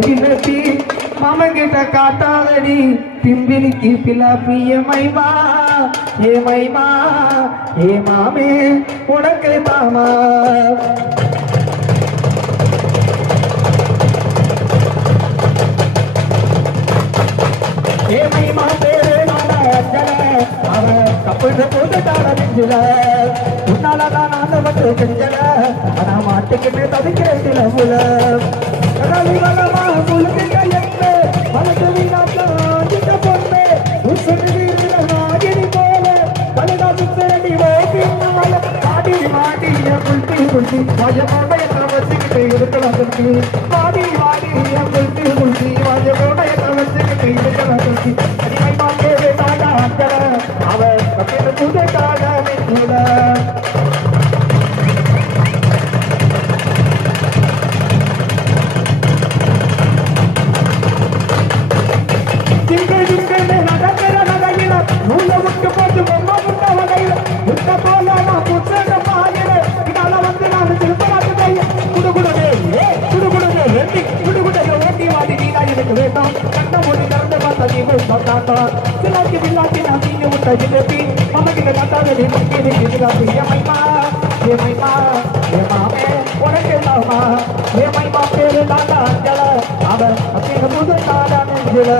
ஜிலேபி மாமன் கிட்ட காட்டாதடி பிம்பிலிக்கு பிலாப்பி ஏ மைமா ஏ மாமே உனக்கு தாமா ஏ மைமா பேரு அவன் கப்பல் போட்டு தாட நெஞ்சில உன்னாலதான் நான் வந்து செஞ்சல ஆனா மாட்டுக்கிட்டு தவிக்கிறேன் சில முல வளமா முழுக்க கையெழுத்து வளர்த்து வீணாக்க பொண்ணு உசரி போல கலகாசு திரடி மாடி மாடிய குல்தி வாஜமோட என்ன வச்சுக்கிட்டு இருக்கலாம் மாடி குல்தி வாஜமோட என்ன வச்சுக்கிட்டு இருக்கலாம் அடிமை மாட்டே தாடா அவன் கப்பிட்டு புது தாடா கூட ஜிலேபி மமக்கிட்ட காட்டாதடி ஏ மைமா உனக்கு ஏ மைமா பேரு தாண்டா அவன் புது தாடா நெஞ்சில